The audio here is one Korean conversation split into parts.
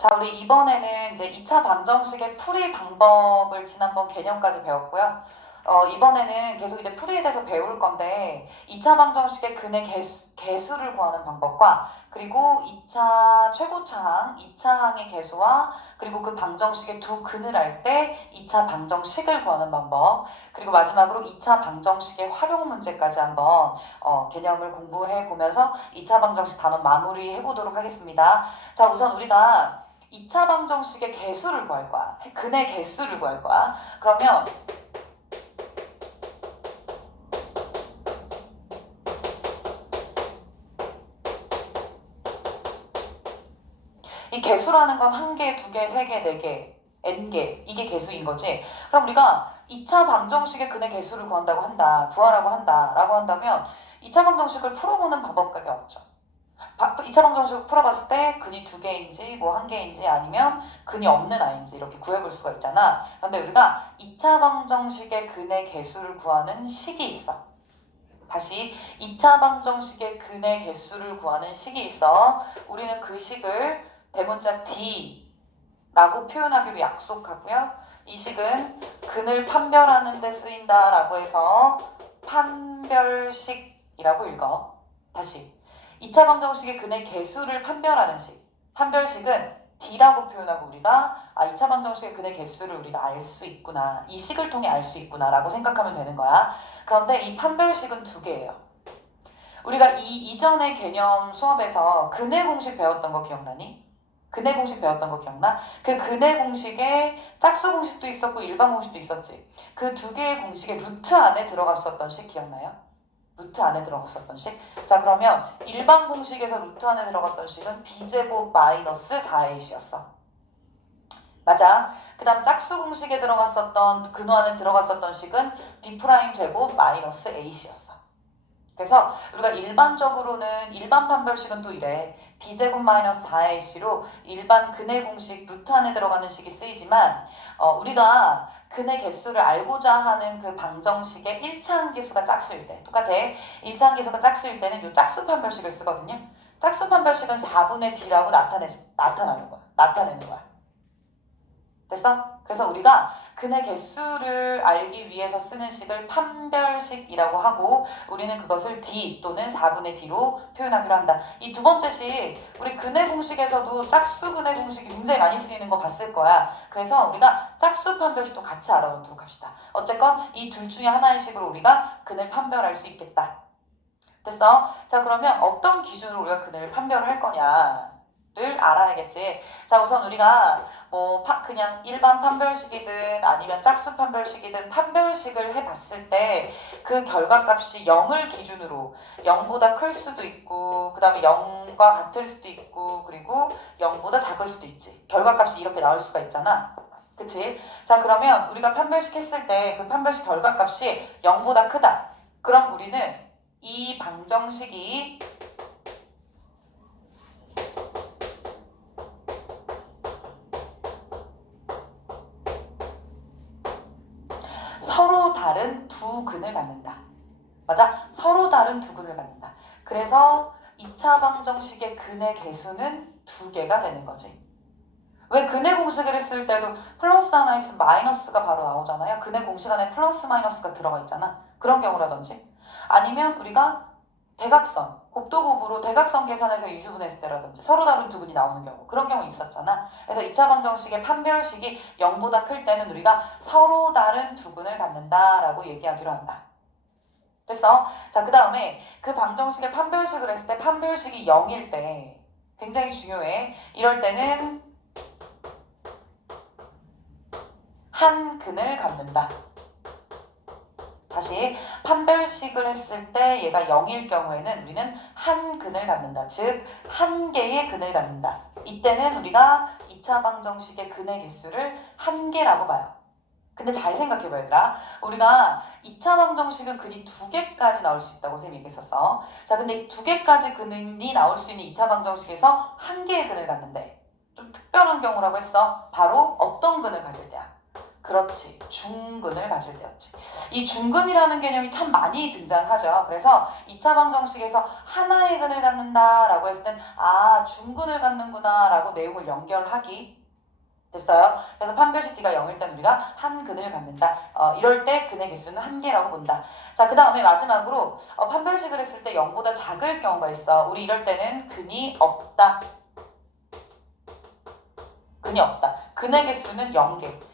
자, 우리 이번에는 이제 2차 방정식의 풀이 방법을 지난번 개념까지 배웠고요. 이번에는 계속 이제 풀이에 대해서 배울 건데 2차 방정식의 근의 개수를 구하는 방법과 그리고 2차 최고차항, 2차항의 개수와 그리고 그 방정식의 두 근을 알 때 2차 방정식을 구하는 방법 그리고 마지막으로 2차 방정식의 활용 문제까지 한번 개념을 공부해 보면서 2차 방정식 단원 마무리해 보도록 하겠습니다. 자, 우선 우리가 2차 방정식의 개수를 구할 거야. 근의 개수를 구할 거야. 그러면 이 개수라는 건 한 개, 두 개, 세 개, 네 개, n개 이게 개수인 거지. 그럼 우리가 2차 방정식의 근의 개수를 구하라고 한다라고 한다면 2차 방정식을 풀어보는 방법밖에 없죠. 2차 방정식을 풀어봤을 때 근이 두 개인지 뭐 한 개인지 아니면 근이 없는 아이인지 이렇게 구해볼 수가 있잖아. 근데 우리가 2차 방정식의 근의 개수를 구하는 식이 있어. 다시 2차 방정식의 근의 개수를 구하는 식이 있어. 우리는 그 식을 대문자 D라고 표현하기로 약속하고요. 이 식은 근을 판별하는 데 쓰인다라고 해서 판별식이라고 읽어. 다시 2차 방정식의 근의 개수를 판별하는 식. 판별식은 D라고 표현하고 우리가 2차 방정식의 근의 개수를 우리가 알 수 있구나. 이 식을 통해 알 수 있구나 라고 생각하면 되는 거야. 그런데 이 판별식은 두 개예요. 우리가 이전의 개념 수업에서 근의 공식 배웠던 거 기억나니? 근의 공식 배웠던 거 기억나? 그 근의 공식에 짝수 공식도 있었고 일반 공식도 있었지. 그 두 개의 공식의 루트 안에 들어갔었던 식 기억나요? 루트 안에 들어갔었던 식. 자, 그러면 일반 공식에서 루트 안에 들어갔던 식은 b제곱 마이너스 4ac였어. 맞아. 그 다음 짝수 공식에 들어갔었던 근호 안에 들어갔었던 식은 b 프라임 제곱 마이너스 ac였어. 그래서 우리가 일반적으로는 일반 판별식은 또 이래. b제곱 마이너스 4ac로 일반 근의 공식 루트 안에 들어가는 식이 쓰이지만 우리가 근의 개수를 알고자 하는 그 방정식의 1차 기수가 짝수일 때 똑같아. 1차 기수가 짝수일 때는 이 짝수 판별식을 쓰거든요. 짝수 판별식은 4분의 d라고 나타내는 거야. 됐어? 그래서 우리가 근의 개수를 알기 위해서 쓰는 식을 판별식이라고 하고 우리는 그것을 d 또는 4분의 d로 표현하기로 한다. 이 두 번째 식, 우리 근의 공식에서도 짝수 근의 공식이 굉장히 많이 쓰이는 거 봤을 거야. 그래서 우리가 짝수 판별식도 같이 알아놓도록 합시다. 어쨌건 이 둘 중에 하나의 식으로 우리가 근을 판별할 수 있겠다. 됐어? 자, 그러면 어떤 기준으로 우리가 근을 판별할 거냐를 알아야겠지. 자, 우선 우리가 그냥 일반 판별식이든 아니면 짝수 판별식이든 판별식을 해봤을 때 그 결과값이 0을 기준으로 0보다 클 수도 있고 그 다음에 0과 같을 수도 있고 그리고 0보다 작을 수도 있지. 결과값이 이렇게 나올 수가 있잖아. 그치? 자, 그러면 우리가 판별식 했을 때 그 판별식 결과값이 0보다 크다. 그럼 우리는 이 방정식이 서로 다른 두 근을 갖는다. 맞아? 서로 다른 두 근을 갖는다. 그래서 2차 방정식의 근의 개수는 두 개가 되는 거지. 왜 근의 공식을 했을 때도 플러스 하나 있으면 마이너스가 바로 나오잖아요. 근의 공식 안에 플러스 마이너스가 들어가 있잖아. 그런 경우라든지 아니면 우리가 대각선, 곱도곱으로 대각선 계산해서 이수분했을 때라든지 서로 다른 두 근이 나오는 경우 그런 경우 있었잖아. 그래서 2차 방정식의 판별식이 0보다 클 때는 우리가 서로 다른 두 근을 갖는다라고 얘기하기로 한다. 됐어? 자, 그 다음에 그 방정식의 판별식을 했을 때 판별식이 0일 때 굉장히 중요해. 이럴 때는 한 근을 갖는다. 다시 판별식을 했을 때 얘가 0일 경우에는 우리는 한 근을 갖는다. 즉 한 개의 근을 갖는다. 이때는 우리가 2차 방정식의 근의 개수를 한 개라고 봐요. 근데 잘 생각해봐 얘들아. 우리가 2차 방정식은 근이 두 개까지 나올 수 있다고 쌤이 얘기했었어. 자, 근데 두 개까지 근이 나올 수 있는 2차 방정식에서 한 개의 근을 갖는데 좀 특별한 경우라고 했어. 바로 어떤 근을 가질 때야? 그렇지. 중근을 가질 때였지. 이 중근이라는 개념이 참 많이 등장하죠. 그래서 2차 방정식에서 하나의 근을 갖는다라고 했을 땐 중근을 갖는구나 라고 내용을 연결하기 됐어요. 그래서 판별식 D가 0일 때 우리가 한 근을 갖는다. 이럴 때 근의 개수는 한 개라고 본다. 자, 그 다음에 마지막으로 판별식을 했을 때 0보다 작을 경우가 있어. 우리 이럴 때는 근이 없다. 근이 없다. 근의 개수는 0개.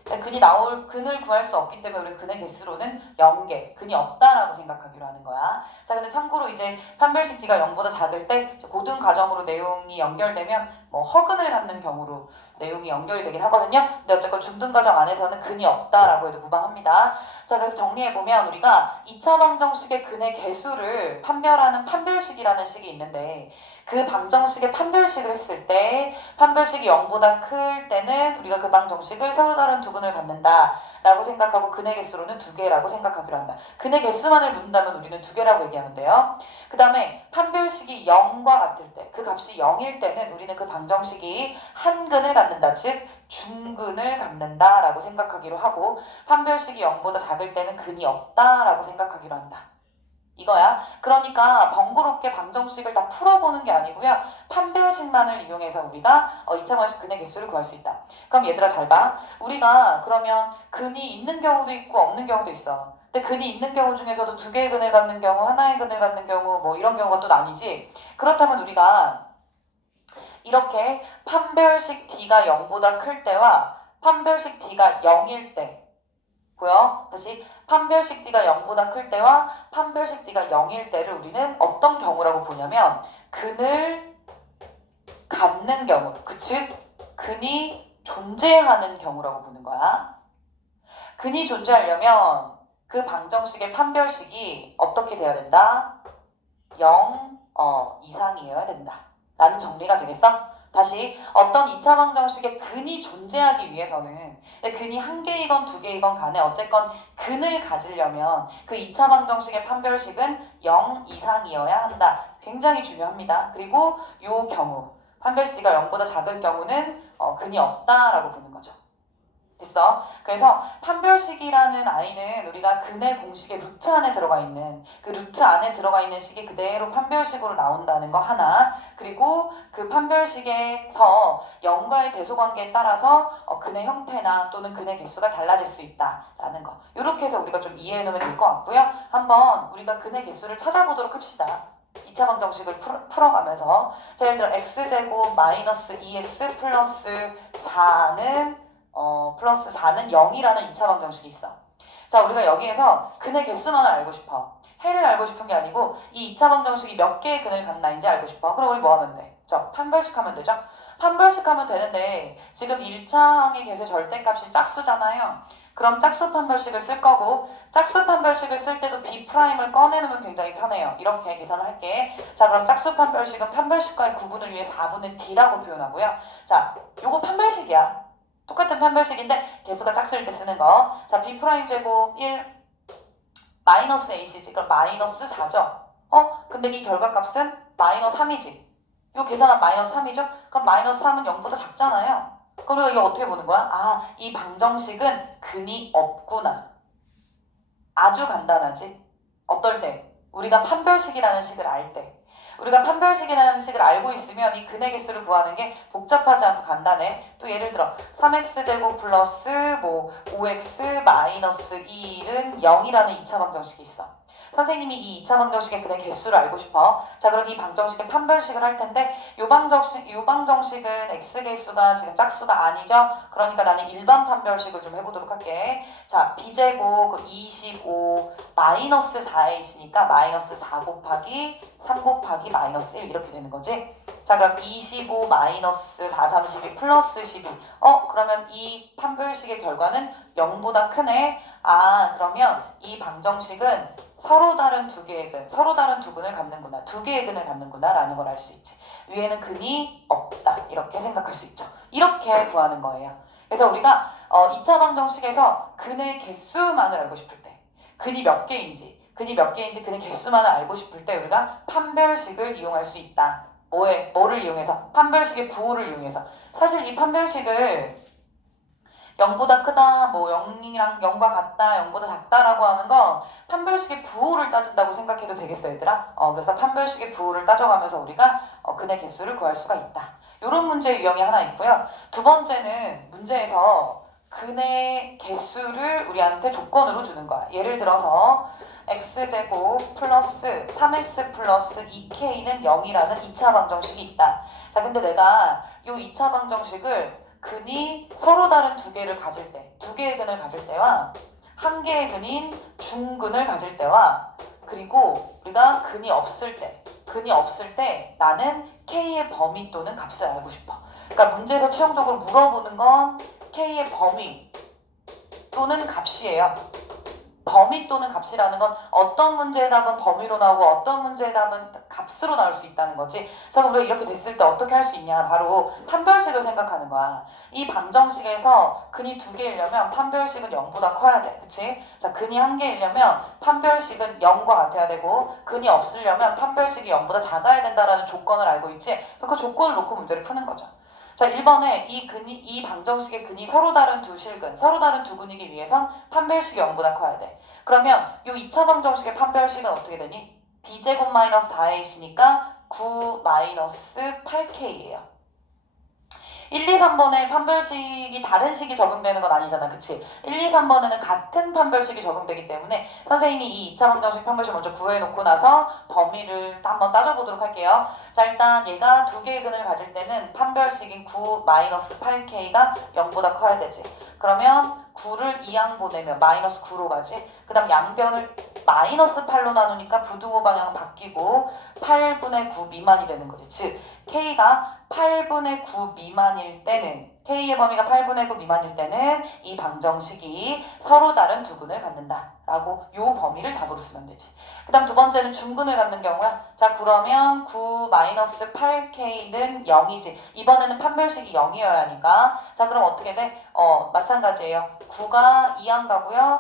근을 구할 수 없기 때문에 우리는 근의 개수로는 0개. 근이 없다라고 생각하기로 하는 거야. 자, 근데 참고로 이제 판별식 D가 0보다 작을 때 고등 과정으로 내용이 연결되면 허근을 갖는 경우로 내용이 연결이 되긴 하거든요. 근데 어쨌건 중등 과정 안에서는 근이 없다라고 해도 무방합니다. 자, 그래서 정리해보면 우리가 2차 방정식의 근의 개수를 판별하는 판별식이라는 식이 있는데 그 방정식의 판별식을 했을 때 판별식이 0보다 클 때는 우리가 그 방정식을 서로 다른 두 근을 갖는다 라고 생각하고 근의 개수로는 2개라고 생각하기로 한다. 근의 개수만을 묻는다면 우리는 2개라고 얘기하면 돼요. 그 다음에 판별식이 0과 같을 때, 그 값이 0일 때는 우리는 그 방정식이 한 근을 갖는다. 즉 중근을 갖는다 라고 생각하기로 하고 판별식이 0보다 작을 때는 근이 없다 라고 생각하기로 한다. 이거야. 그러니까 번거롭게 방정식을 다 풀어보는 게 아니고요. 판별식만을 이용해서 우리가 2차 방정식 근의 개수를 구할 수 있다. 그럼 얘들아 잘 봐. 우리가 그러면 근이 있는 경우도 있고 없는 경우도 있어. 근데 근이 있는 경우 중에서도 2개의 근을 갖는 경우, 하나의 근을 갖는 경우 이런 경우가 또 나뉘지. 그렇다면 우리가 이렇게 판별식 D가 0보다 클 때와 판별식 D가 0일 때 보여? 다시 판별식 D가 0보다 클 때와 판별식 D가 0일 때를 우리는 어떤 경우라고 보냐면 근을 갖는 경우, 즉 근이 존재하는 경우라고 보는 거야. 근이 존재하려면 그 방정식의 판별식이 어떻게 돼야 된다? 0 이상이어야 된다. 라는 정리가 되겠어? 다시 어떤 2차 방정식의 근이 존재하기 위해서는 근이 한 개이건 2개이건 간에 어쨌건 근을 가지려면 그 2차 방정식의 판별식은 0 이상이어야 한다. 굉장히 중요합니다. 그리고 요 경우 판별식 D가 0보다 작을 경우는 근이 없다라고 보는 거죠. 됐어? 그래서 판별식이라는 아이는 우리가 근의 공식의 루트 안에 들어가 있는 그 루트 안에 들어가 있는 식이 그대로 판별식으로 나온다는 거 하나, 그리고 그 판별식에서 0과의 대소관계에 따라서 근의 형태나 또는 근의 개수가 달라질 수 있다라는 거. 이렇게 해서 우리가 좀 이해해 놓으면 될 것 같고요. 한번 우리가 근의 개수를 찾아보도록 합시다. 2차 방정식을 풀어가면서 자, 예를 들어 x제곱 마이너스 2x 플러스 4는 플러스 4는 0이라는 2차 방정식이 있어. 자, 우리가 여기에서 근의 개수만을 알고 싶어. 해를 알고 싶은 게 아니고 이 2차 방정식이 몇 개의 근을 갖나인지 알고 싶어. 그럼 우리 뭐 하면 돼? 판별식 하면 되죠? 판별식 하면 되는데 지금 1차항의 개수의 절대값이 짝수잖아요. 그럼 짝수 판별식을 쓸 거고 짝수 판별식을 쓸 때도 B'을 꺼내놓으면 굉장히 편해요. 이렇게 계산을 할게. 자, 그럼 짝수 판별식은 판별식과의 구분을 위해 4분의 D라고 표현하고요. 자, 요거 판별식이야. 똑같은 판별식인데 개수가 짝수일 때 쓰는 거. 자, B'제곱 1 마이너스 AC지. 그럼 마이너스 4죠. 근데 이 결과값은 마이너스 3이지. 요 계산한 마이너스 3이죠? 그럼 마이너스 3은 0보다 작잖아요. 그럼 우리가 이거 어떻게 보는 거야? 이 방정식은 근이 없구나. 아주 간단하지? 어떨 때? 우리가 판별식이라는 식을 알 때. 우리가 판별식이라는 식을 알고 있으면 이 근의 개수를 구하는 게 복잡하지 않고 간단해. 또 예를 들어 3x제곱 플러스 5x 마이너스 1은 0이라는 2차 방정식이 있어. 선생님이 이 2차 방정식의 근의 개수를 알고 싶어. 자, 그럼 이 방정식의 판별식을 할 텐데 요 방정식은 x개수가 지금 짝수가 아니죠? 그러니까 나는 일반 판별식을 좀 해보도록 할게. 자, b제곱 25 마이너스 4에 있으니까 마이너스 4 곱하기 3 곱하기 마이너스 1 이렇게 되는 거지. 자, 그럼 25 마이너스 4, 32 플러스 12. 그러면 이 판별식의 결과는 0보다 크네. 그러면 이 방정식은 서로 다른 두 근을 갖는구나. 2개의 근을 갖는구나 라는 걸 알 수 있지. 위에는 근이 없다. 이렇게 생각할 수 있죠. 이렇게 구하는 거예요. 그래서 우리가 2차 방정식에서 근의 개수만을 알고 싶을 때 근이 몇 개인지 근의 개수만을 알고 싶을 때 우리가 판별식을 이용할 수 있다. 뭐를 이용해서? 판별식의 부호를 이용해서. 사실 이 판별식을 0보다 크다, 뭐 0이랑 0과 같다, 0보다 작다라고 하는 건 판별식의 부호를 따진다고 생각해도 되겠어, 얘들아? 그래서 판별식의 부호를 따져가면서 우리가 근의 개수를 구할 수가 있다. 이런 문제 유형이 하나 있고요. 두 번째는 문제에서 근의 개수를 우리한테 조건으로 주는 거야. 예를 들어서 x제곱 플러스 3x 플러스 2k는 0이라는 2차 방정식이 있다. 자, 근데 내가 이 2차 방정식을 근이 서로 다른 두 개를 가질 때, 두 개의 근을 가질 때와 한 개의 근인 중근을 가질 때와 그리고 우리가 근이 없을 때 나는 k의 범위 또는 값을 알고 싶어. 그러니까 문제에서 최종적으로 물어보는 건 k의 범위 또는 값이에요. 범위 또는 값이라는 건 어떤 문제의 답은 범위로 나오고 어떤 문제의 답은 값으로 나올 수 있다는 거지. 자, 그럼 우리가 이렇게 됐을 때 어떻게 할 수 있냐? 바로 판별식을 생각하는 거야. 이 방정식에서 근이 두 개이려면 판별식은 0보다 커야 돼. 그치? 자, 근이 한 개이려면 판별식은 0과 같아야 되고 근이 없으려면 판별식이 0보다 작아야 된다라는 조건을 알고 있지. 그 조건을 놓고 문제를 푸는 거죠. 자, 1번에 이 방정식의 근이 서로 다른 두 실근, 서로 다른 두 근이기 위해선 판별식이 0보다 커야 돼. 그러면 이 2차 방정식의 판별식은 어떻게 되니? b제곱 마이너스 4ac니까 9 마이너스 8k예요. 1, 2, 3번에 판별식이 다른 식이 적용되는 건 아니잖아. 그치? 1, 2, 3번에는 같은 판별식이 적용되기 때문에 선생님이 이 2차 방정식 판별식 먼저 구해놓고 나서 범위를 한번 따져보도록 할게요. 자, 일단 얘가 두 개의 근을 가질 때는 판별식인 9 마이너스 8k가 0보다 커야 되지. 그러면 9를 2항 보내면 마이너스 9로 가지. 그 다음 양변을 마이너스 8로 나누니까 부등호 방향은 바뀌고 8분의 9 미만이 되는 거지. 즉 K가 8분의 9 미만일 때는 K의 범위가 8분의 9 미만일 때는 이 방정식이 서로 다른 두 근을 갖는다 라고 요 범위를 답으로 쓰면 되지. 그 다음 두 번째는 중근을 갖는 경우야. 자, 그러면 9 마이너스 8K는 0이지. 이번에는 판별식이 0이어야 하니까. 자, 그럼 어떻게 돼? 마찬가지예요. 9가 2항 가고요.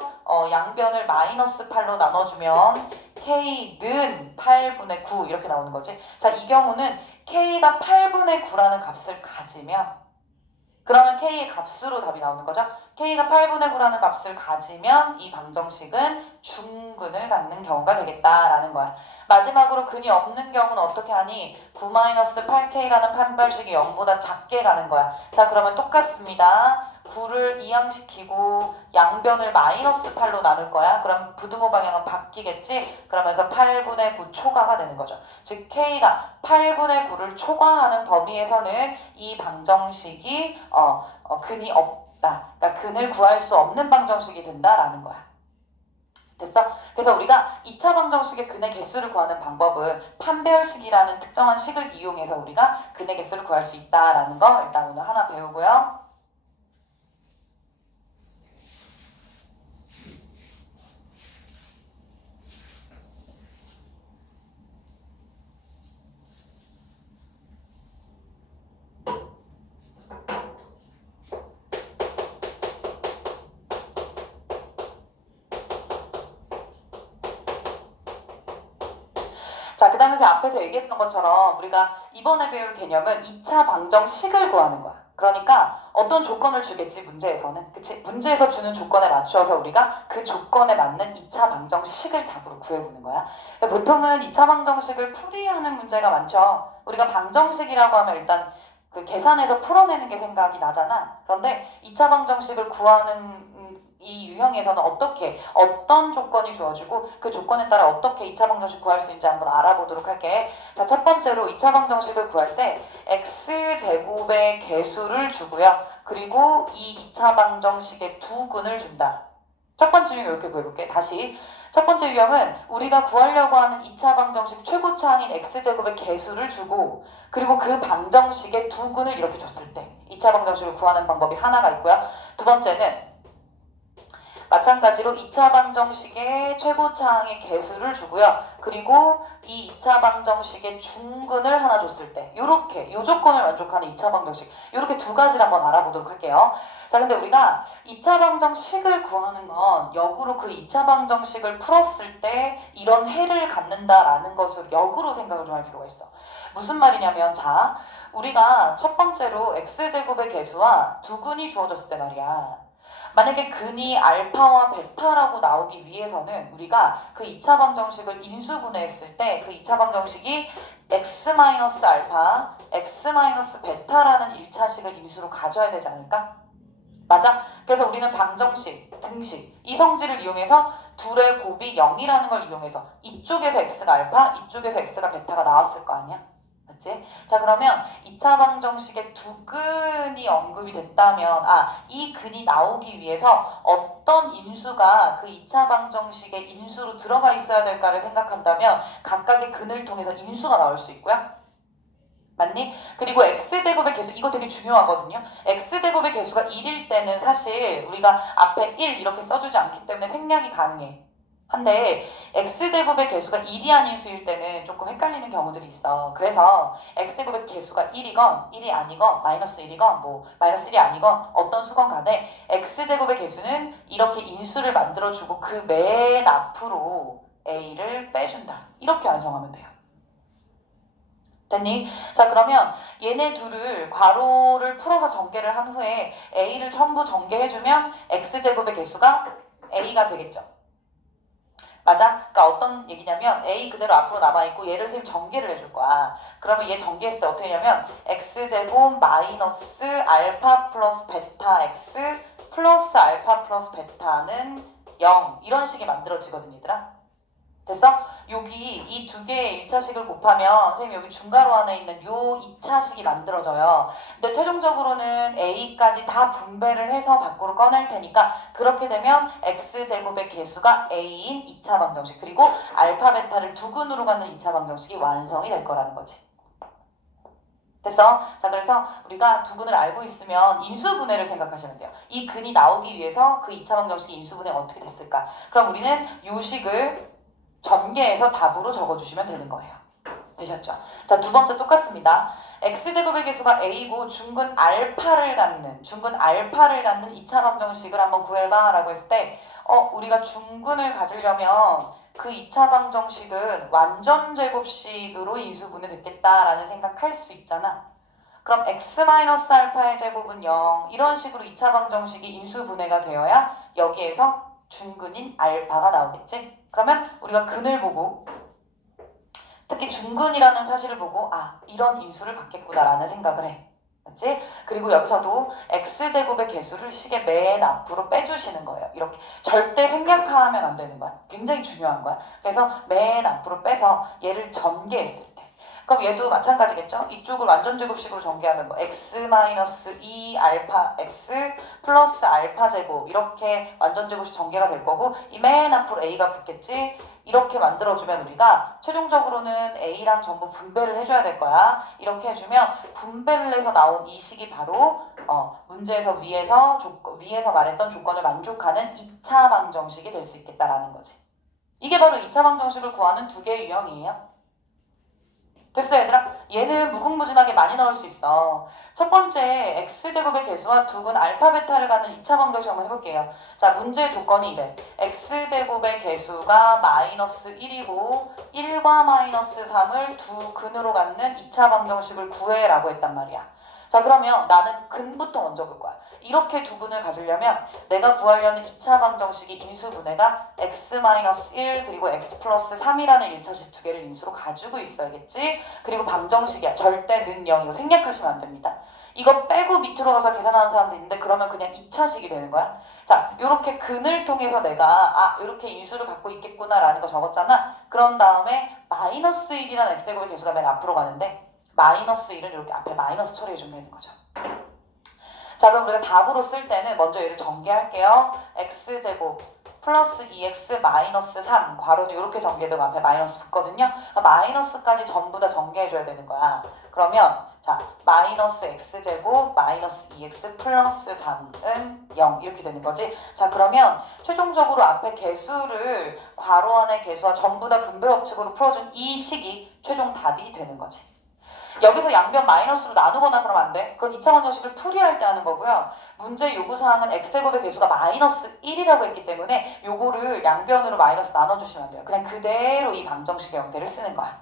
양변을 마이너스 8로 나눠주면 K는 8분의 9 이렇게 나오는 거지. 자, 이 경우는 K가 8분의 9라는 값을 가지면 그러면 K의 값으로 답이 나오는 거죠. K가 8분의 9라는 값을 가지면 이 방정식은 중근을 갖는 경우가 되겠다라는 거야. 마지막으로 근이 없는 경우는 어떻게 하니? 9-8K라는 판별식이 0보다 작게 가는 거야. 자, 그러면 똑같습니다. 9를 이항시키고 양변을 마이너스 8로 나눌 거야. 그럼 부등호 방향은 바뀌겠지? 그러면서 8분의 9 초과가 되는 거죠. 즉 K가 8분의 9를 초과하는 범위에서는 이 방정식이 근이 없다. 그러니까 근을 구할 수 없는 방정식이 된다라는 거야. 됐어? 그래서 우리가 2차 방정식의 근의 개수를 구하는 방법은 판별식이라는 특정한 식을 이용해서 우리가 근의 개수를 구할 수 있다라는 거 일단 오늘 하나 배우고요. 자, 그 다음에 앞에서 얘기했던 것처럼 우리가 이번에 배울 개념은 2차 방정식을 구하는 거야. 그러니까 어떤 조건을 주겠지, 문제에서는. 그치? 문제에서 주는 조건에 맞추어서 우리가 그 조건에 맞는 2차 방정식을 답으로 구해보는 거야. 그러니까 보통은 2차 방정식을 풀이하는 문제가 많죠. 우리가 방정식이라고 하면 일단 그 계산해서 풀어내는 게 생각이 나잖아. 그런데 2차 방정식을 구하는 이 유형에서는 어떤 조건이 주어지고 그 조건에 따라 어떻게 2차 방정식 구할 수 있는지 한번 알아보도록 할게. 자, 첫 번째로 2차 방정식을 구할 때 x제곱의 개수를 주고요. 그리고 이 2차 방정식의 두 근을 준다. 첫 번째 유형 이렇게 구해볼게. 다시. 첫 번째 유형은 우리가 구하려고 하는 2차 방정식 최고차항인 x제곱의 개수를 주고 그리고 그 방정식의 두 근을 이렇게 줬을 때 2차 방정식을 구하는 방법이 하나가 있고요. 두 번째는 마찬가지로 2차 방정식의 최고차항의 개수를 주고요. 그리고 이 2차 방정식의 중근을 하나 줬을 때 요렇게 요 조건을 만족하는 2차 방정식 요렇게 두 가지를 한번 알아보도록 할게요. 자, 근데 우리가 2차 방정식을 구하는 건 역으로 그 2차 방정식을 풀었을 때 이런 해를 갖는다라는 것을 역으로 생각을 좀 할 필요가 있어. 무슨 말이냐면 자, 우리가 첫 번째로 x제곱의 개수와 두 근이 주어졌을 때 말이야. 만약에 근이 알파와 베타라고 나오기 위해서는 우리가 그 2차 방정식을 인수분해했을 때 그 2차 방정식이 x-알파, x-베타라는 1차식을 인수로 가져야 되지 않을까? 맞아? 그래서 우리는 방정식, 등식, 이 성질을 이용해서 둘의 곱이 0이라는 걸 이용해서 이쪽에서 x가 알파, 이쪽에서 x가 베타가 나왔을 거 아니야? 맞지? 자, 그러면 2차 방정식에 두 근이 언급이 됐다면 이 근이 나오기 위해서 어떤 인수가 그 2차 방정식의 인수로 들어가 있어야 될까를 생각한다면 각각의 근을 통해서 인수가 나올 수 있고요. 맞니? 그리고 x제곱의 개수, 이거 되게 중요하거든요. x제곱의 개수가 1일 때는 사실 우리가 앞에 1 이렇게 써주지 않기 때문에 생략이 가능해. 한데 x제곱의 개수가 1이 아닌 수일 때는 조금 헷갈리는 경우들이 있어. 그래서 x제곱의 개수가 1이건 1이 아니건 마이너스 1이건 뭐 마이너스 1이 아니건 어떤 수건 간에 x제곱의 개수는 이렇게 인수를 만들어주고 그 맨 앞으로 a를 빼준다. 이렇게 완성하면 돼요. 됐니? 자, 그러면 얘네 둘을 괄호를 풀어서 전개를 한 후에 a를 전부 전개해주면 x제곱의 개수가 a가 되겠죠. 맞아? 그러니까 어떤 얘기냐면 a 그대로 앞으로 남아있고 얘를 선생님 전개를 해줄 거야. 그러면 얘 전개했을 때 어떻게 하냐면 x제곱 마이너스 알파 플러스 베타 x 플러스 알파 플러스 베타는 0 이런 식이 만들어지거든 얘들아. 됐어? 여기 이 두 개의 1차식을 곱하면 선생님 여기 중괄호 안에 있는 요 2차식이 만들어져요. 근데 최종적으로는 a까지 다 분배를 해서 밖으로 꺼낼 테니까 그렇게 되면 x제곱의 개수가 a인 2차 방정식 그리고 알파 베타를 두 근으로 갖는 2차 방정식이 완성이 될 거라는 거지. 됐어? 자, 그래서 우리가 두 근을 알고 있으면 인수분해를 생각하시면 돼요. 이 근이 나오기 위해서 그 2차 방정식이 인수분해가 어떻게 됐을까? 그럼 우리는 요 식을 전개해서 답으로 적어주시면 되는 거예요. 되셨죠? 자, 두 번째 똑같습니다. x제곱의 개수가 a고 중근 알파를 갖는 2차 방정식을 한번 구해봐 라고 했을 때 우리가 중근을 가지려면 그 2차 방정식은 완전제곱식으로 인수분해 됐겠다라는 생각할 수 있잖아. 그럼 x-알파의 제곱은 0 이런 식으로 2차 방정식이 인수분해가 되어야 여기에서 중근인 알파가 나오겠지? 그러면 우리가 근을 보고 특히 중근이라는 사실을 보고 이런 인수를 갖겠구나라는 생각을 해. 맞지? 그리고 여기서도 x제곱의 개수를 식의 맨 앞으로 빼주시는 거예요. 이렇게 절대 생략하면 안 되는 거야. 굉장히 중요한 거야. 그래서 맨 앞으로 빼서 얘를 전개했을 때 그럼 얘도 마찬가지겠죠? 이쪽을 완전제곱식으로 전개하면 뭐 x-2 알파 x 플러스 알파 제곱 이렇게 완전제곱식 전개가 될 거고 이 맨 앞으로 a가 붙겠지? 이렇게 만들어주면 우리가 최종적으로는 a랑 전부 분배를 해줘야 될 거야. 이렇게 해주면 분배를 해서 나온 이 식이 바로 문제에서 위에서 말했던 조건을 만족하는 2차 방정식이 될 수 있겠다라는 거지. 이게 바로 2차 방정식을 구하는 두 개의 유형이에요. 됐어 얘들아? 얘는 무궁무진하게 많이 넣을 수 있어. 첫 번째 x제곱의 개수와 두 근 알파 베타를 갖는 2차 방정식 한번 해볼게요. 자, 문제 조건이 이래. x제곱의 개수가 마이너스 1이고 1과 마이너스 3을 두 근으로 갖는 2차 방정식을 구해라고 했단 말이야. 자, 그러면 나는 근부터 먼저 볼 거야. 이렇게 두 근을 가지려면 내가 구하려는 2차 방정식이 인수분해가 x-1 그리고 x 플러스 3이라는 1차식 두 개를 인수로 가지고 있어야겠지. 그리고 방정식이야. 절대 는 0 이거 생략하시면 안 됩니다. 이거 빼고 밑으로 가서 계산하는 사람도 있는데 그러면 그냥 2차식이 되는 거야. 자, 요렇게 근을 통해서 내가 요렇게 인수를 갖고 있겠구나 라는 거 적었잖아. 그런 다음에 마이너스 1이라는 x제곱의 개수가 맨 앞으로 가는데 마이너스 1은 이렇게 앞에 마이너스 처리해주면 되는 거죠. 자, 그럼 우리가 답으로 쓸 때는 먼저 얘를 전개할게요. x제곱 플러스 2x 마이너스 3 괄호는 이렇게 전개되고 앞에 마이너스 붙거든요. 마이너스까지 전부 다 전개해줘야 되는 거야. 그러면 자, 마이너스 x제곱 마이너스 2x 플러스 3은 0 이렇게 되는 거지. 자, 그러면 최종적으로 앞에 개수를 괄호 안의 개수와 전부 다 분배 법칙으로 풀어준 이 식이 최종 답이 되는 거지. 여기서 양변 마이너스로 나누거나 그러면 안 돼. 그건 2차 방정식을 풀이할 때 하는 거고요. 문제 요구사항은 x제곱의 개수가 마이너스 1이라고 했기 때문에 요거를 양변으로 마이너스 나눠주시면 안 돼요. 그냥 그대로 이 방정식의 형태를 쓰는 거야.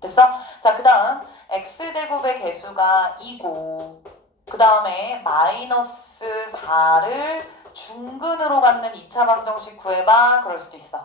됐어? 자, 그 다음 x제곱의 개수가 2고 그 다음에 마이너스 4를 중근으로 갖는 2차 방정식 구해봐. 그럴 수도 있어.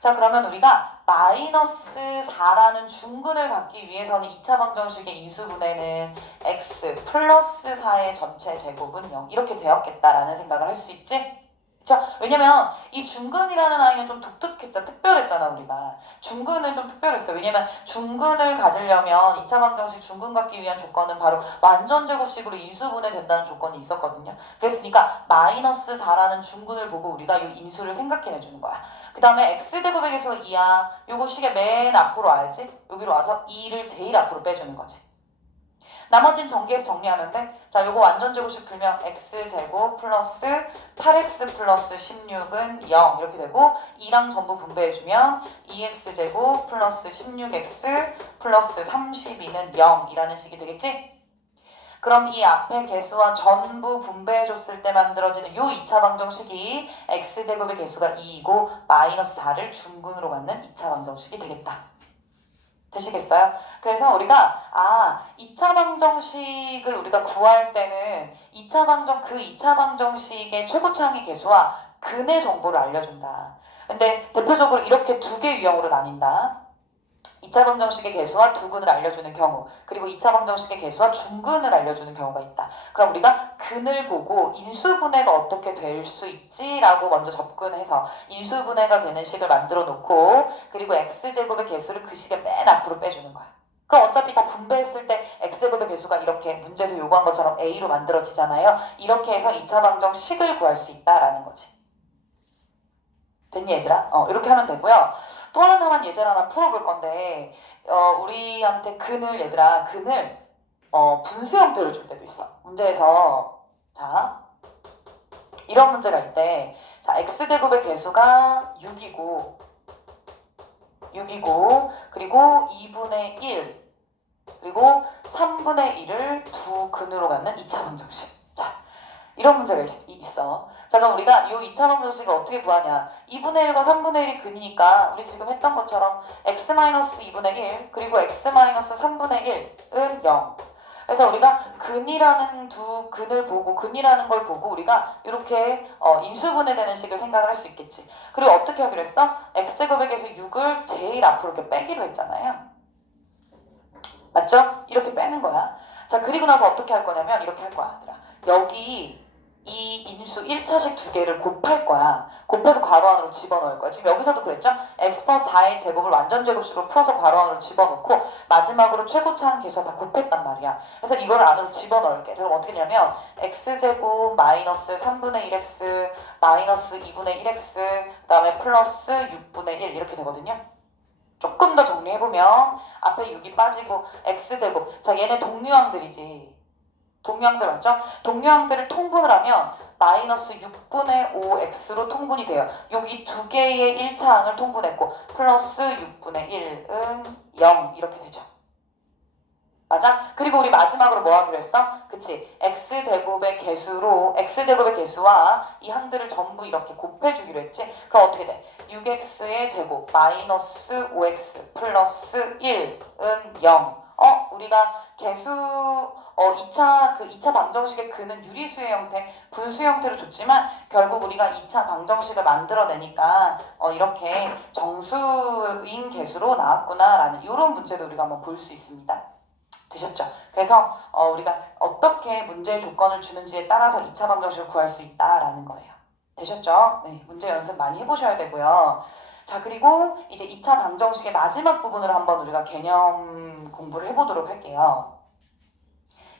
자, 그러면 우리가 마이너스 4라는 중근을 갖기 위해서는 2차 방정식의 인수분해는 x 플러스 4의 전체 제곱은 0 이렇게 되었겠다라는 생각을 할 수 있지? 그쵸? 왜냐면 이 중근이라는 아이는 좀 독특했잖아. 특별했잖아 우리가. 중근은 좀 특별했어요. 왜냐면 중근을 가지려면 2차 방정식 중근 갖기 위한 조건은 바로 완전 제곱식으로 인수분해 된다는 조건이 있었거든요. 그랬으니까 마이너스 4라는 중근을 보고 우리가 이 인수를 생각해내주는 거야. 그 다음에 x제곱의 개수가 2야. 요거 식의 맨 앞으로 와야지. 여기로 와서 2를 제일 앞으로 빼주는 거지. 나머지는 전개해서 정리하면 돼. 자, 요거 완전 제곱식 풀면 x제곱 플러스 8x 플러스 16은 0 이렇게 되고 2랑 전부 분배해주면 2x제곱 플러스 16x 플러스 32는 0 이라는 식이 되겠지? 그럼 이 앞에 개수와 전부 분배해줬을 때 만들어지는 요 2차 방정식이 x제곱의 개수가 2이고 마이너스 4를 중근으로 갖는 2차 방정식이 되겠다. 되시겠어요? 그래서 우리가 2차 방정식을 우리가 구할 때는 2차 방정식의 최고차항의 개수와 근의 정보를 알려준다. 근데 대표적으로 이렇게 두 개 유형으로 나뉜다. 2차 방정식의 개수와 두근을 알려주는 경우, 그리고 2차 방정식의 개수와 중근을 알려주는 경우가 있다. 그럼 우리가 근을 보고 인수분해가 어떻게 될 수 있지라고 먼저 접근해서 인수분해가 되는 식을 만들어 놓고, 그리고 x제곱의 개수를 그 식의 맨 앞으로 빼주는 거야. 그럼 어차피 다 분배했을 때 x제곱의 개수가 이렇게 문제에서 요구한 것처럼 a로 만들어지잖아요. 이렇게 해서 2차 방정식을 구할 수 있다라는 거지. 됐니 얘들아? 이렇게 하면 되고요. 또 하나만 예제를 하나 풀어볼 건데 우리한테 근을 분수 형태로 줄 때도 있어. 문제에서 자 이런 문제가 있대. 자, x제곱의 개수가 6이고 그리고 2분의 1 그리고 3분의 1을 두 근으로 갖는 2차 방정식. 자, 이런 문제가 있어. 자, 그럼 우리가 이 2차 방정식을 어떻게 구하냐. 2분의 1과 3분의 1이 근이니까 우리 지금 했던 것처럼 x-2분의 1 그리고 x-3분의 1은 0. 그래서 우리가 근이라는 두 근을 보고 근이라는 걸 보고 우리가 이렇게 인수분해되는 식을 생각을 할 수 있겠지. 그리고 어떻게 하기로 했어? x제곱의 개수 6을 제일 앞으로 이렇게 빼기로 했잖아요. 맞죠? 이렇게 빼는 거야. 자, 그리고 나서 어떻게 할 거냐면 이렇게 할 거야. 여기 이 인수 1차식 두 개를 곱할 거야. 곱해서 괄호 안으로 집어넣을 거야. 지금 여기서도 그랬죠? x 플러스 4의 제곱을 완전 제곱식으로 풀어서 괄호 안으로 집어넣고 마지막으로 최고차항 개수가 다 곱했단 말이야. 그래서 이거를 안으로 집어넣을게. 그럼 어떻게 되냐면 x제곱 마이너스 3분의 1x 마이너스 2분의 1x 그 다음에 플러스 6분의 1 이렇게 되거든요. 조금 더 정리해보면 앞에 6이 빠지고 x제곱. 자, 얘네 동류항들이지. 동류항들 맞죠? 동류항들을 통분을 하면 마이너스 6분의 5x로 통분이 돼요. 여기 두 개의 1차항을 통분했고 플러스 6분의 1은 0 이렇게 되죠. 맞아? 그리고 우리 마지막으로 뭐 하기로 했어? 그치? x제곱의 개수와 이 항들을 전부 이렇게 곱해주기로 했지? 그럼 어떻게 돼? 6x의 제곱 마이너스 5x 플러스 1은 0. 우리가 개수 2차 방정식의 근은 유리수의 형태, 분수 형태로 줬지만 결국 우리가 2차 방정식을 만들어내니까 이렇게 정수인 개수로 나왔구나라는 이런 문제도 우리가 한번 볼 수 있습니다. 되셨죠? 그래서 우리가 어떻게 문제의 조건을 주는지에 따라서 2차 방정식을 구할 수 있다라는 거예요. 되셨죠? 네, 문제 연습 많이 해보셔야 되고요. 자, 그리고 이제 2차 방정식의 마지막 부분을 한번 우리가 개념 공부를 해보도록 할게요.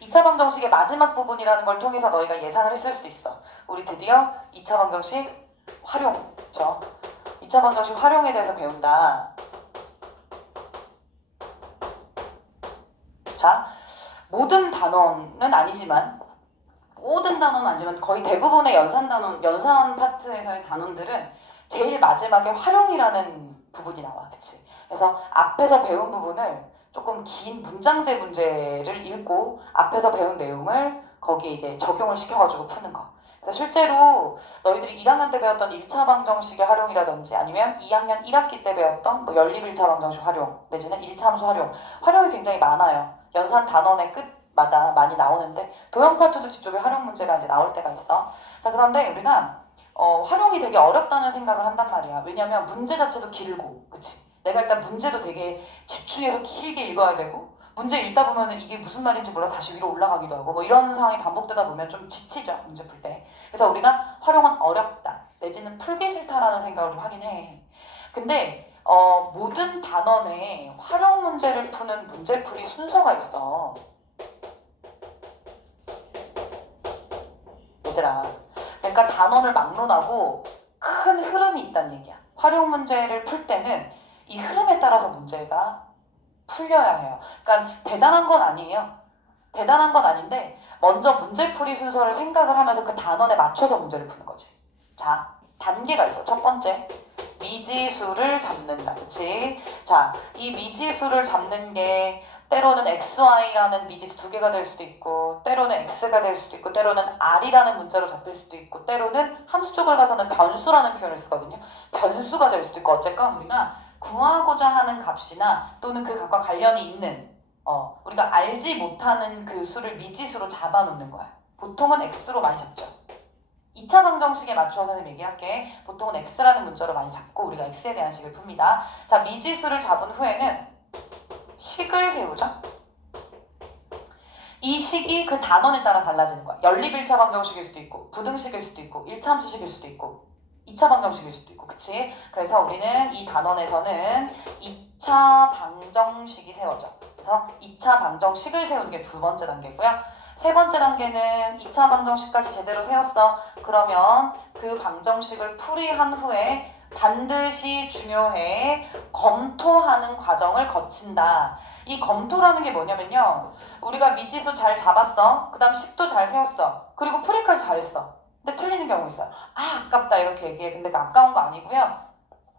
2차 방정식의 마지막 부분이라는 걸 통해서 너희가 예상을 했을 수도 있어. 우리 드디어 2차 방정식 활용, 그렇죠? 2차 방정식 활용에 대해서 배운다. 자, 모든 단원은 아니지만 거의 대부분의 연산 파트에서의 단원들은 제일 마지막에 활용이라는 부분이 나와. 그치? 그래서 앞에서 배운 부분을 조금 긴 문장제 문제를 읽고 앞에서 배운 내용을 거기에 이제 적용을 시켜가지고 푸는 거. 그래서 실제로 너희들이 1학년 때 배웠던 1차 방정식의 활용이라든지 아니면 2학년 1학기 때 배웠던 연립 1차 방정식 활용 내지는 1차 함수 활용이 굉장히 많아요. 연산 단원의 끝 마다 많이 나오는데 도형 파트도 뒤쪽에 활용 문제가 이제 나올 때가 있어. 자, 그런데 우리가 활용이 되게 어렵다는 생각을 한단 말이야. 왜냐면 문제 자체도 길고, 그치? 내가 일단 문제도 되게 집중해서 길게 읽어야 되고, 문제 읽다 보면은 이게 무슨 말인지 몰라 다시 위로 올라가기도 하고, 뭐 이런 상황이 반복되다 보면 좀 지치죠, 문제 풀 때. 그래서 우리가 활용은 어렵다, 내지는 풀기 싫다라는 생각을 좀 하긴 해. 근데 모든 단원에 활용 문제를 푸는 문제풀이 순서가 있어. 얘들아, 그러니까 단원을 막론하고 큰 흐름이 있다는 얘기야. 활용 문제를 풀 때는 이 흐름에 따라서 문제가 풀려야 해요. 그러니까 대단한 건 아니에요. 대단한 건 아닌데 먼저 문제풀이 순서를 생각을 하면서 그 단원에 맞춰서 문제를 푸는 거지. 자, 단계가 있어. 첫 번째, 미지수를 잡는다. 그치? 자, 이 미지수를 잡는 게 때로는 xy라는 미지수 두 개가 될 수도 있고, 때로는 x가 될 수도 있고, 때로는 r이라는 문자로 잡힐 수도 있고, 때로는 함수 쪽을 가서는 변수라는 표현을 쓰거든요. 변수가 될 수도 있고, 어쨌건 우리가 구하고자 하는 값이나 또는 그 값과 관련이 있는 우리가 알지 못하는 그 수를 미지수로 잡아놓는 거야. 보통은 x로 많이 잡죠. 2차 방정식에 맞춰서 선생님 얘기할게. 보통은 x라는 문자로 많이 잡고 우리가 x에 대한 식을 풉니다. 자, 미지수를 잡은 후에는 식을 세우죠. 이 식이 그 단원에 따라 달라지는 거야. 연립 1차 방정식일 수도 있고, 부등식일 수도 있고, 1차 함수식일 수도 있고, 2차 방정식일 수도 있고, 그치? 그래서 우리는 이 단원에서는 2차 방정식이 세워져. 그래서 2차 방정식을 세우는 게 두 번째 단계고요. 세 번째 단계는 2차 방정식까지 제대로 세웠어. 그러면 그 방정식을 풀이한 후에 반드시 중요해 검토하는 과정을 거친다. 이 검토라는 게 뭐냐면요. 우리가 미지수 잘 잡았어. 그 다음 식도 잘 세웠어. 그리고 풀이까지 잘했어. 근데 틀리는 경우 있어요. 아, 아깝다 이렇게 얘기해. 근데 그 아까운 거 아니고요.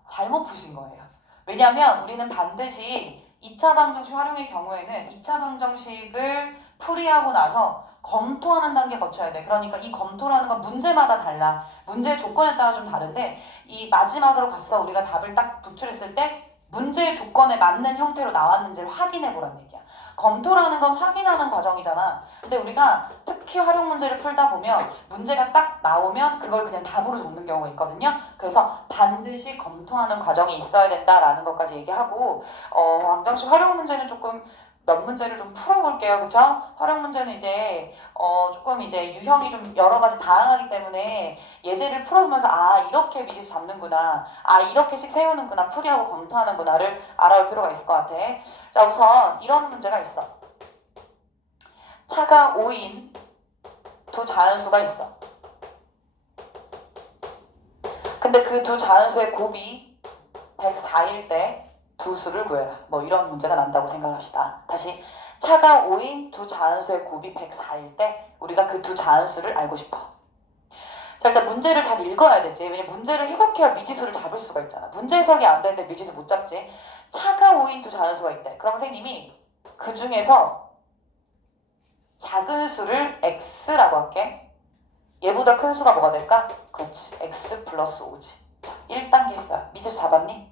잘못 푸신 거예요. 왜냐면 우리는 반드시 2차 방정식 활용의 경우에는 2차 방정식을 풀이하고 나서 검토하는 단계 거쳐야 돼. 그러니까 이 검토라는 건 문제마다 달라. 문제의 조건에 따라 좀 다른데 이 마지막으로 가서 우리가 답을 딱 도출했을 때 문제의 조건에 맞는 형태로 나왔는지를 확인해 보라는 얘기야. 검토라는 건 확인하는 과정이잖아. 근데 우리가 특히 활용 문제를 풀다 보면 문제가 딱 나오면 그걸 그냥 답으로 적는 경우가 있거든요. 그래서 반드시 검토하는 과정이 있어야 된다라는 것까지 얘기하고 방정식 활용 문제는 조금 몇 문제를 좀 풀어볼게요. 그쵸? 활용 문제는 이제 조금 이제 유형이 좀 여러 가지 다양하기 때문에 예제를 풀어보면서 아 이렇게 미지수 잡는구나, 아 이렇게씩 세우는구나, 풀이하고 검토하는구나를 알아볼 필요가 있을 것 같아. 자, 우선 이런 문제가 있어. 차가 5인 두 자연수가 있어. 근데 그 두 자연수의 곱이 104일 때 두 수를 구해라. 뭐 이런 문제가 난다고 생각합시다. 다시, 차가 5인 두 자연수의 곱이 104일 때 우리가 그 두 자연수를 알고 싶어. 자, 일단 문제를 잘 읽어야 되지. 왜냐면 문제를 해석해야 미지수를 잡을 수가 있잖아. 문제 해석이 안 되는데 미지수 못 잡지. 차가 5인 두 자연수가 있대. 그럼 선생님이 그 중에서 작은 수를 x라고 할게. 얘보다 큰 수가 뭐가 될까? 그렇지, x 플러스 5지. 자, 1단계 했어요. 미지수 잡았니?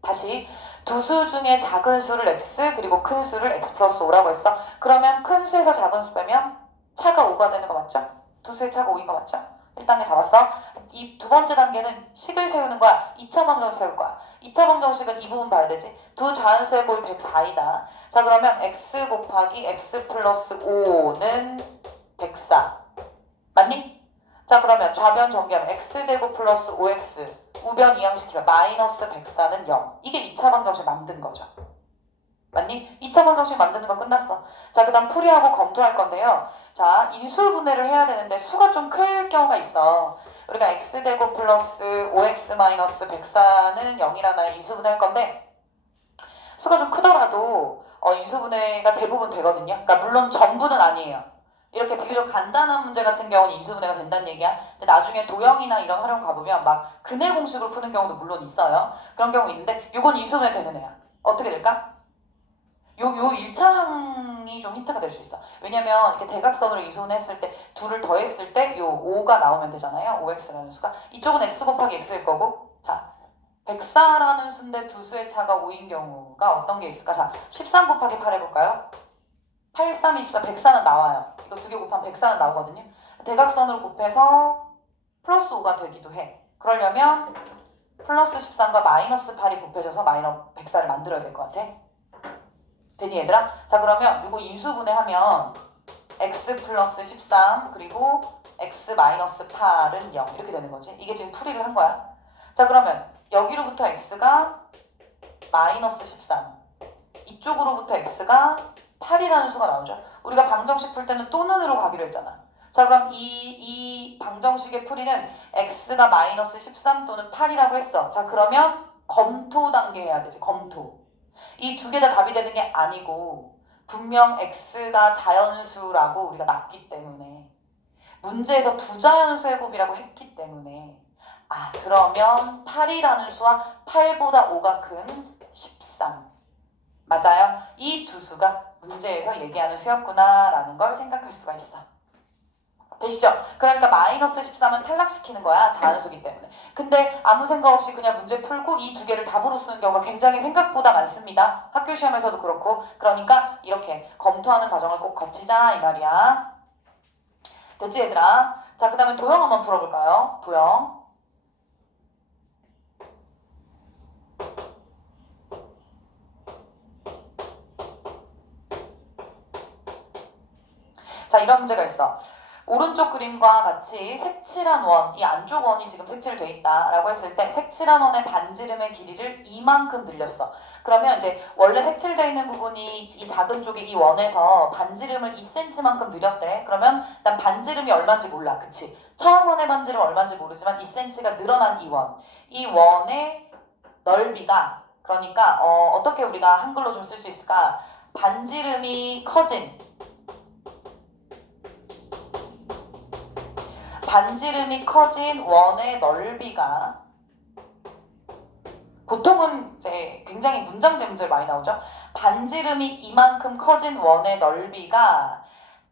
다시, 두 수 중에 작은 수를 x 그리고 큰 수를 x 플러스 5라고 했어. 그러면 큰 수에서 작은 수 빼면 차가 5가 되는 거 맞죠? 두 수의 차가 5인 거 맞죠? 1단계 잡았어. 이 두 번째 단계는 식을 세우는 거야. 2차 방정식 세울 거야. 2차 방정식은 이 부분 봐야 되지. 두 자연수의 곱이 104이다. 자, 그러면 x 곱하기 x 플러스 5는 104. 맞니? 자, 그러면 좌변 전개하면 x제곱 플러스 5x 우변 이항시키면 마이너스 104는 0. 이게 2차 방정식 만든 거죠. 맞니? 2차 방정식 만드는 거 끝났어. 자, 그 다음 풀이하고 검토할 건데요. 자, 인수분해를 해야 되는데 수가 좀 클 경우가 있어. 우리가 x제곱 플러스 5x 마이너스 104는 0이라는 인수분해할 건데 수가 좀 크더라도 인수분해가 대부분 되거든요. 그러니까 물론 전부는 아니에요. 이렇게 비교적 간단한 문제 같은 경우는 인수분해가 된다는 얘기야. 근데 나중에 도형이나 이런 활용 가보면 막 근해 공식으로 푸는 경우도 물론 있어요. 그런 경우 있는데 요건 인수분해 되는 애야. 어떻게 될까? 요 1차항이 좀 힌트가 될 수 있어. 왜냐면 이렇게 대각선으로 인수분해했을 때 둘을 더했을 때 요 5가 나오면 되잖아요. 5x라는 수가. 이쪽은 x 곱하기 x일 거고. 자, 104라는 수인데 두 수의 차가 5인 경우가 어떤 게 있을까? 자, 13 곱하기 8 해볼까요? 8, 3, 24, 104는 나와요. 이거 두 개 곱하면 104는 나오거든요. 대각선으로 곱해서 플러스 5가 되기도 해. 그러려면 플러스 13과 마이너스 8이 곱해져서 마이너스 104를 만들어야 될 것 같아. 되니 얘들아? 자 그러면 이거 인수분해하면 x 플러스 13 그리고 x 마이너스 8은 0 이렇게 되는 거지. 이게 지금 풀이를 한 거야. 자 그러면 여기로부터 x가 마이너스 13 이쪽으로부터 x가 8이라는 수가 나오죠. 우리가 방정식 풀 때는 또는으로 가기로 했잖아. 자 그럼 이 방정식의 풀이는 x가 마이너스 13 또는 8이라고 했어. 자 그러면 검토 단계 해야 되지. 검토. 이 두 개 다 답이 되는 게 아니고 분명 x가 자연수라고 우리가 놨기 때문에 문제에서 두 자연수의 곱이라고 했기 때문에 그러면 8이라는 수와 8보다 5가 큰 13 맞아요? 이 두 수가 문제에서 얘기하는 수였구나 라는 걸 생각할 수가 있어. 되시죠? 그러니까 마이너스 13은 탈락시키는 거야. 자연수기 때문에. 근데 아무 생각 없이 그냥 문제 풀고 이 두 개를 답으로 쓰는 경우가 굉장히 생각보다 많습니다. 학교 시험에서도 그렇고. 그러니까 이렇게 검토하는 과정을 꼭 거치자 이 말이야. 됐지 얘들아? 자 그 다음에 도형 한번 풀어볼까요? 도형. 자 이런 문제가 있어. 오른쪽 그림과 같이 색칠한 원, 이 안쪽 원이 지금 색칠돼 있다라고 했을 때 색칠한 원의 반지름의 길이를 이만큼 늘렸어. 그러면 이제 원래 색칠돼 있는 부분이 이 작은 쪽에 이 원에서 반지름을 2cm만큼 늘렸대. 그러면 난 반지름이 얼마인지 몰라. 그치? 처음 원의 반지름 얼마인지 모르지만 2cm가 늘어난 이 원. 이 원의 넓이가 그러니까 어떻게 우리가 한글로 좀 쓸 수 있을까? 반지름이 커진 원의 넓이가 보통은 이제 굉장히 문장제 문제를 많이 나오죠. 반지름이 이만큼 커진 원의 넓이가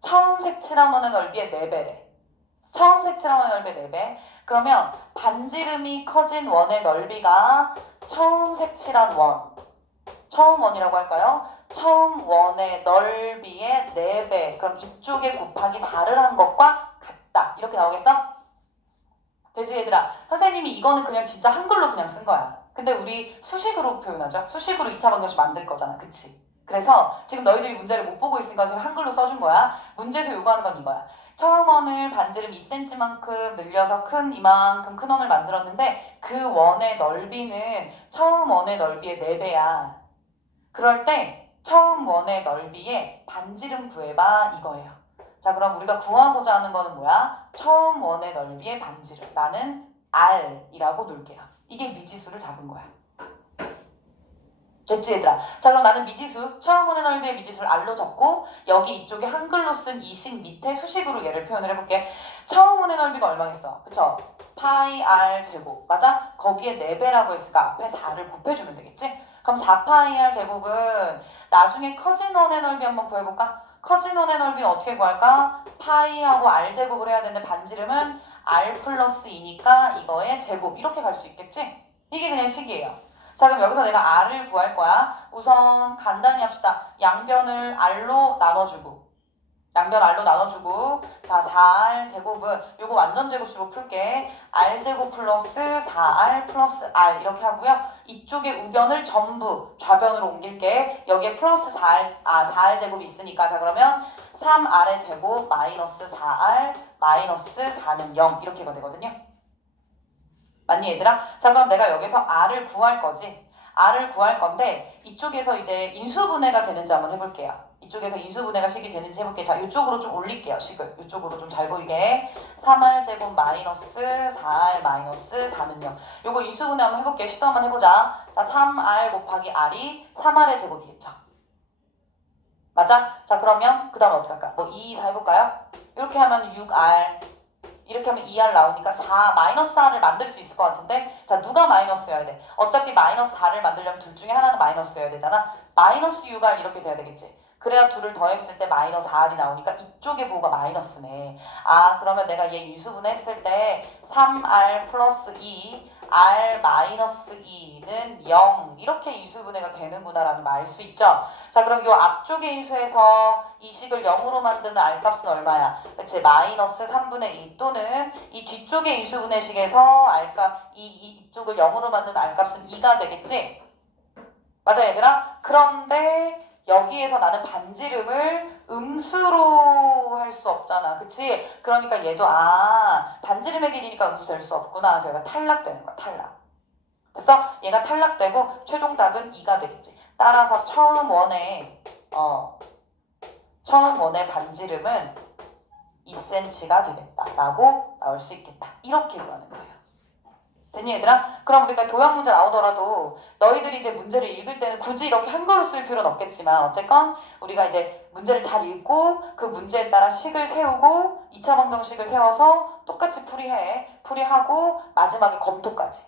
처음 색칠한 원의 넓이의 4배래. 처음 색칠한 원의 넓이의 4배. 그러면 반지름이 커진 원의 넓이가 처음 색칠한 원. 처음 원이라고 할까요? 처음 원의 넓이의 4배. 그럼 이쪽에 곱하기 4를 한 것과 같다. 이렇게 나오겠어? 되지 얘들아? 선생님이 이거는 그냥 진짜 한글로 그냥 쓴 거야. 근데 우리 수식으로 표현하죠. 수식으로 2차 방정식 만들 거잖아. 그치? 그래서 지금 너희들이 문제를 못 보고 있으니까 지금 한글로 써준 거야. 문제에서 요구하는 건 이거야. 처음 원을 반지름 2cm만큼 늘려서 이만큼 큰 원을 만들었는데 그 원의 넓이는 처음 원의 넓이의 4배야. 그럴 때 처음 원의 넓이의 반지름 구해봐 이거예요. 자 그럼 우리가 구하고자 하는 거는 뭐야? 처음 원의 넓이의 반지름. 나는 R이라고 놓을게요. 이게 미지수를 잡은 거야. 됐지 얘들아? 자 그럼 나는 미지수, 처음 원의 넓이의 미지수를 R로 잡고 여기 이쪽에 한글로 쓴 이 식 밑에 수식으로 얘를 표현을 해볼게. 처음 원의 넓이가 얼마겠어? 그쵸? 파이 R 제곱 맞아? 거기에 4배라고 했으니까 앞에 4를 곱해주면 되겠지? 그럼 4파이 R 제곱은 나중에 커진 원의 넓이 한번 구해볼까? 커진 원의 넓이는 어떻게 구할까? 파이하고 R 제곱을 해야 되는데 반지름은 R 플러스 2니까 이거의 제곱 이렇게 갈 수 있겠지? 이게 그냥 식이에요. 자 그럼 여기서 내가 R을 구할 거야. 우선 간단히 합시다. 양변을 R로 나눠주고 자 4R 제곱은 요거 완전 제곱식으로 풀게. R 제곱 플러스 4R 플러스 R 이렇게 하고요. 이쪽에 우변을 전부 좌변으로 옮길게. 여기에 플러스 4R 제곱이 있으니까 자 그러면 3R의 제곱 마이너스 4R 마이너스 4는 0 이렇게가 되거든요. 맞니 얘들아? 자 그럼 내가 여기서 R을 구할 거지. R을 구할 건데 이쪽에서 이제 인수분해가 되는지 한번 해볼게요. 이쪽에서 인수분해가 식이 되는지 해볼게요. 자 이쪽으로 좀 올릴게요. 식을 이쪽으로 좀 잘 보이게. 3R 제곱 마이너스 4R 마이너스 4는 0. 요거 인수분해 한번 해볼게요. 시도 한번 해보자. 자 3R 곱하기 R이 3R의 제곱이겠죠. 맞아? 자 그러면 그 다음에 어떻게 할까? 뭐 2, 4 해볼까요? 이렇게 하면 6R 이렇게 하면 2R 나오니까 4, 마이너스 4를 만들 수 있을 것 같은데 자 누가 마이너스여야 돼? 어차피 마이너스 4를 만들려면 둘 중에 하나는 마이너스여야 되잖아. 마이너스 6R 이렇게 돼야 되겠지. 그래야 둘을 더했을 때 마이너스 4R이 나오니까 이쪽의 부호가 마이너스네. 그러면 내가 얘 인수분해 했을 때 3R 플러스 2 R-2는 0 이렇게 인수분해가 되는구나라는 걸 알 수 있죠. 자, 그럼 이 앞쪽의 인수에서 이 식을 0으로 만드는 R값은 얼마야? 그치? 마이너스 3분의 2 또는 이 뒤쪽의 인수분해식에서 R값 이쪽을 0으로 만드는 R값은 2가 되겠지? 맞아 얘들아? 그런데 여기에서 나는 반지름을 음수로 할 수 없잖아. 그치? 그러니까 얘도 반지름의 길이니까 음수 될 수 없구나. 그래서 얘가 탈락되는 거야. 탈락. 됐어? 얘가 탈락되고 최종 답은 2가 되겠지. 따라서 처음 원의 반지름은 2cm가 되겠다. 라고 나올 수 있겠다. 이렇게 구하는 거예요. 됐니 얘들아? 그럼 우리가 도형 문제 나오더라도 너희들이 이제 문제를 읽을 때는 굳이 이렇게 한글로 쓸 필요는 없겠지만 어쨌건 우리가 이제 문제를 잘 읽고 그 문제에 따라 식을 세우고 2차 방정식을 세워서 똑같이 풀이하고 마지막에 검토까지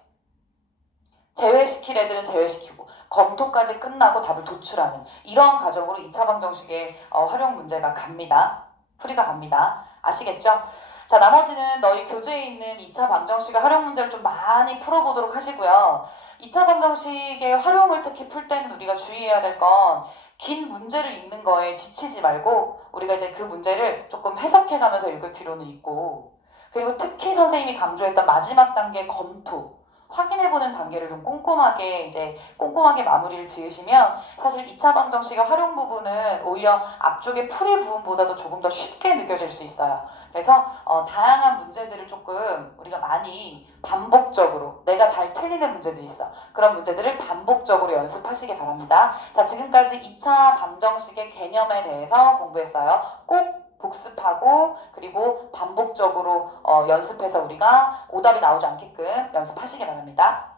제외시킬 애들은 제외시키고 검토까지 끝나고 답을 도출하는 이런 과정으로 2차 방정식의 활용 문제가 갑니다. 풀이가 갑니다. 아시겠죠? 자, 나머지는 너희 교재에 있는 2차 방정식의 활용 문제를 좀 많이 풀어보도록 하시고요. 2차 방정식의 활용을 특히 풀 때는 우리가 주의해야 될 건 긴 문제를 읽는 거에 지치지 말고 우리가 이제 그 문제를 조금 해석해가면서 읽을 필요는 있고 그리고 특히 선생님이 강조했던 마지막 단계 검토 확인해보는 단계를 좀 꼼꼼하게 마무리를 지으시면 사실 2차 방정식의 활용 부분은 오히려 앞쪽의 풀이 부분보다도 조금 더 쉽게 느껴질 수 있어요. 그래서 다양한 문제들을 조금 우리가 많이 반복적으로 내가 잘 틀리는 문제들이 있어. 그런 문제들을 반복적으로 연습하시기 바랍니다. 자, 지금까지 2차 방정식의 개념에 대해서 공부했어요. 꼭 복습하고 그리고 반복적으로 연습해서 우리가 오답이 나오지 않게끔 연습하시기 바랍니다.